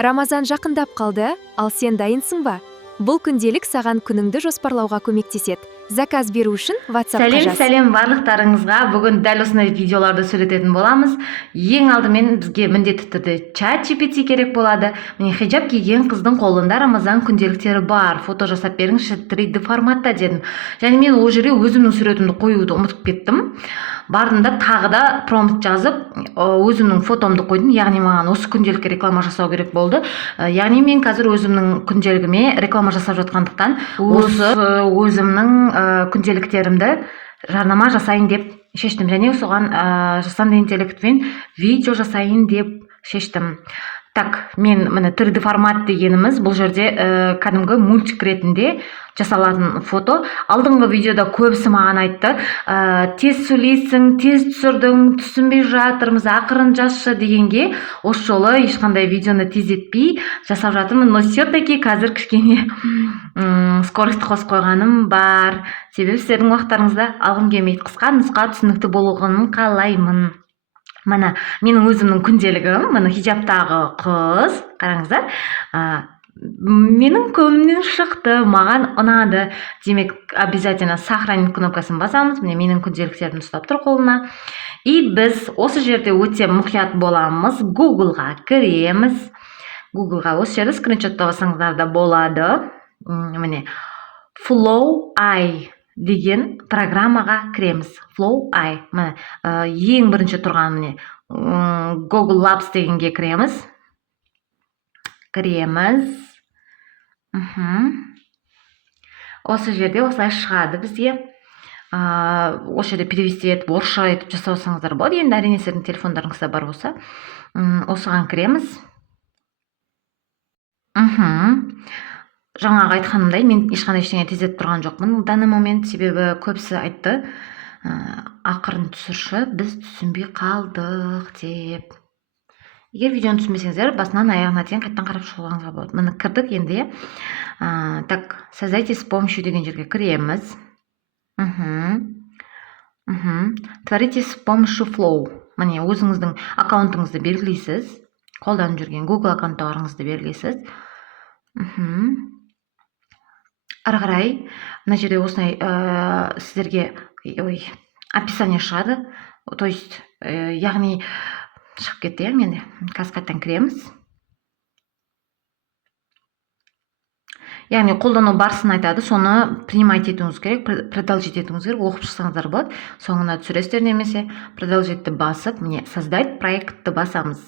Рамазан жақындап қалды, ал сен дайынсың ба? Бұл күнделік саған күніңді жоспарлауға көмектеседі. Заказ беру үшін WhatsApp-қа жаз. Сәлем барлықтарыңызға. Бүгін дәл осындай видеоларды сөйлететін боламыз. Ең алдымен бізге міндетті түрде ChatGPT керек болады. Міне хиджаб киген қыздың қолында Рамазан күнделіктері бар. Фото жасап беріңізші 3D форматта дедім. Және мен ол жерге өзімнің суретімді қоюды ұмытып кеттім. Бардым да тағы да промпт жазып, өзімнің фотомды қойдым. Яғни маған осы күнделікке реклама жасау керек болды. Яғни мен қазір өзімнің күнделігіме реклама жасап жатқандықтан осы өзімнің күнделіктерімді жарнама жасайын деп шештім. Және соған жасанды интеллектпен видео жасайын деп шештім. Так, мен міне 3D формат дегеніміз бұл жерде кәдімгі мультик ретінде жасалатын фото. Алдыңғы видеода көбісі маған айтты, тез сөйлейсің, тез түсірдің, түсінбей жатырмыз, ақырын жазшы дегенге, осы жолы ешқандай видеоны тездетпей жасап жатырмын. Но все-таки қазір кішкене скоростьті қосып қойғаным бар. Себебі сіздердің уақыттарыңызда алғым келмейді. Қысқа нұсқа түсінікті болғанын қалаймын. Мына менің өзімнің күнделігім, мына хиджабтағы қыз, қараңыздар, менің көңілімнен шықты, маған ұнады. Демек, обязательно сохранить кнопкасын басамыз. Міне менің күнделіктерімді ұстап тұр қолына. И біз осы жерде өте мұқият боламыз. Google-ға кіреміз. Google-ға осы жерде скриншотта бассаңыздар да болады. Міне Flow.ai деген программаға кіреміз. Flow.ai. Ең бірінші тұрған міне Google Labs дегенге кіреміз. Осы жерде осылай шығады бізге. Осы жерде перевести етіп, орысша етіп жасаусаңыздар болады. Енді әрине сіздің телефондарыңызда бар болса, осыған кіреміз. Жаңағы айтқанымдай, мен ешқандай ештеңе тездетіп тұрған жоқпын данный момент, себебі көбісі айтты, ақырын түсірші, біз түсінбей қалдық деп. Егер видеоны түсінбесеңіздер, басынан аяғына дейін қайттан қарап шығуыңызға болады. Міне кірдік енді. Так, создайте с помощью деген жерге кіреміз. Творите с помощью Flow. Міне өзіңіздің аккаунтыңызды белгілейсіз. Қолданып жүрген Google аккаунттарыңызды белгілейсіз. Ары қарай мына жерде осындай сіздерге описание шығады. То есть, яғни шығып кетті, мен қазір қайттан кіреміз. Яғни қолдану барысын айтады, соны принимать етуіңіз керек, продолжить етуіңіз керек, оқып шықсаңыздар болады. Соңына түсіресіздер, немесе продолжитті басып, міне создать проектті басамыз.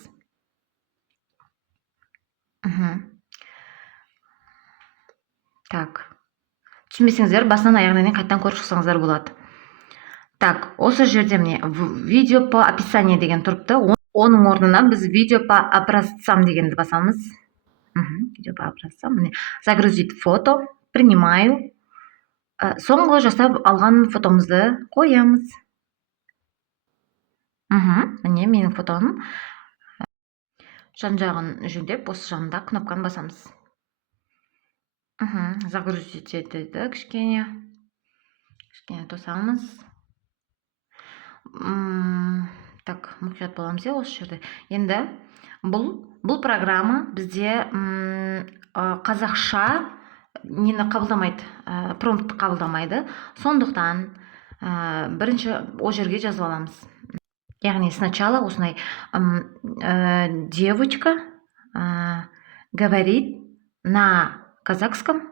Так, түсінбесеңіздер, басынан аяғына дейін қайттан көріп шықсаңыздар болады. Так, осы жерде міне видео по описанию деген тұрыпты. Оның орнына біз видео по образцам дегенді басамыз. Видео по образцам. Міне загрузить фото, принимаю. Соңғы жасап алған фотомызды қоямыз. Міне менің фотоным. Жан жағын жүндеп, осы жағында кнопканы басамыз. Загрузить етеді, кішкене тосамыз. Так, мұқият боламыз осы жерде. Енді бұл программа бізде қазақша нені қабылдамайды, промптты қабылдамайды. Сондықтан бірінші ол жерге жазып аламыз. Яғни сначала осындай девочка говорит на казахском.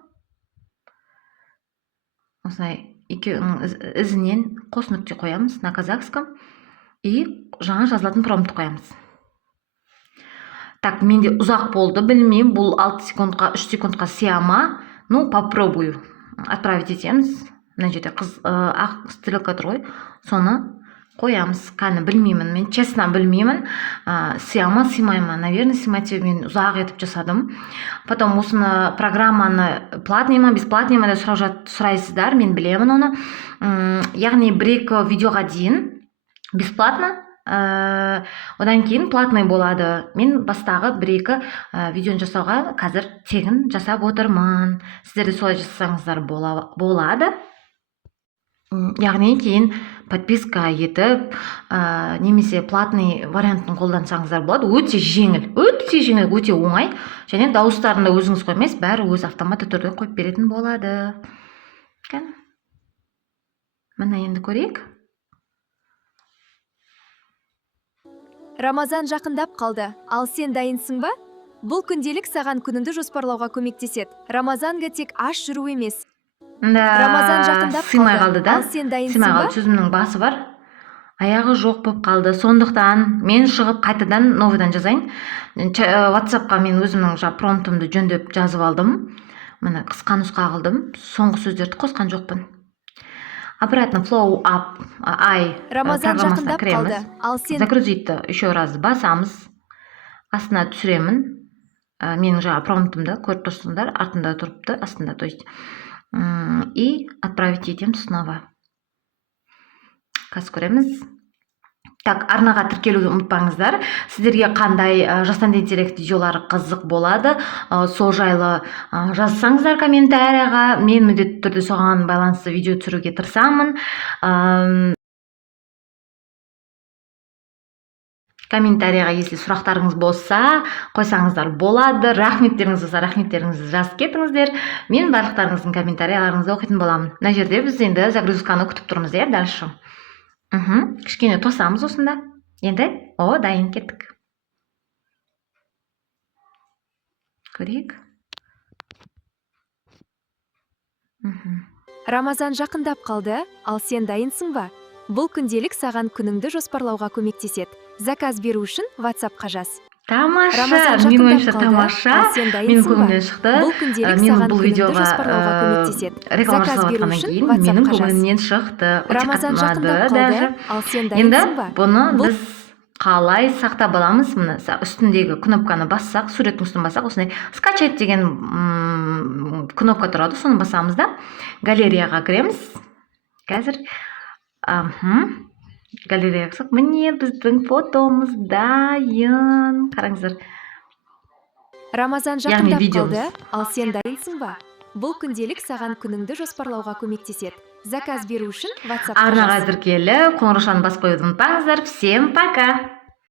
Осындай ізінен қос нүкте қоямыз на казахском. И жаңа жазылатын промпт қоямыз. Так, менде ұзақ болды, білмеймін, бұл 6 секундқа, 3 секундқа сияма. Ну, попробую. Отправить етеміз. Мына жерде ақ стрелка тұр ғой, соны қоямыз. Қаны білмеймін, мен честно білмеймін. Сияма, симайма, наверное, симайте, мен ұзақ етіп жасадым. Потом осыны программаны платный ма, бесплатный ма деп сұрайсыздар, мен білемін оны. Яғни бір-екі видеоға дейін бесплатно, одан кейін платный болады. Мен бастағы бір-екі видеоны жасауға қазір тегін жасап отырмын. Сіздерде солай жасасаңыздар болады. яғни кейін подписка етіп немесе платный вариантын қолдансаңыздар болады. Өте жеңіл, өте оңай, және дауыстарын да өзіңіз қоймайсыз, бәрі өзі автоматты түрде қойып беретін болады. Міне енді көрейік. Рамазан жақындап қалды. Ал сен дайынсың ба? Бұл күнделік саған күніңді жоспарлауға көмектеседі. Рамазанға тек аш жүру емес. Рамазан жақындап сыймай қалды да. Ал сен дайынсың Сыймай ба? қалды, сөзімнің басы бар. Аяғы жоқ болып қалды. Сондықтан мен шығып қайтадан новыйдан жазайын. WhatsApp-қа мен өзімнің промптымды жөндеп жазып алдым. Міне қысқа нұсқа қылдым. Соңғы сөздерді қосқан жоқпын. Обратно flow up I Рамазан программасына жақындап қалды. кіреміз. Ал сен Загрузитті еще раз басамыз. Астына түсіремін. Менің промптымды көріп тұрсыңдар, артында тұрыпты, астында, то есть. И отправить етем снова. Қазір көреміз. Так, арнаға тіркелуді ұмытпаңыздар. Сіздерге қандай жастан интеллект видеолары қызық болады, сол жайлы жазсаңыздар комментарияға. Мен міндетті түрде соған байланысты видео түсіруге тырысамын. Комментарияға если сұрақтарыңыз болса, қойсаңыздар болады. Рахметтеріңіз болса, рахметтеріңізді жазып кетіңіздер. Мен барлықтарыңыздың комментарияларыңызды оқитын боламын. Мына жерде біз енді загрузканы күтіп тұрмыз, дальше. Кішкене тосамыз осында. Енді, дайын кеттік. Көрейік. Рамазан жақындап қалды. Ал сен дайынсың ба? Бұл күнделік саған күніңді жоспарлауға көмектеседі. Заказ беру үшін WhatsApp-қа жаз. Тамаша, Рамазан менің жақындап ойымша қалды. тамаша. Ал сен Менің дайынсың ба? көңілімнен шықты. Бұл күнделік Мен саған бұл күніңді видеоға жоспарлауға көмектеседі. реклама Заказ беру жасаватқаннан үшін кейін менің WhatsApp-қа жаз. көңілімнен шықты. Өте Рамазан қатты жақындап ұнады қалды. даже. Ал сен Енді дайынсың ба? бұны біз қалай сақтап аламыз? Міне үстіндегі кнопканы бассақ, суреттің үстін бассақ, осындай скачать деген кнопка тұрады, соны басамыз да. Галереяға кіреміз. Қазір галереяға қысақ. Міне біздің фотомыз дайын. Қараңыздар. Рамазан Яғни жақындап видеомыз. қалды. Ал сен дайынсың ба? Бұл күнделік саған күніңді жоспарлауға көмектеседі. Заказ беру үшін WhatsApp-қа Арнаға жаз. тіркеліп, қоңыраушаны басып қоюды ұмытпаңыздар. Всем пока!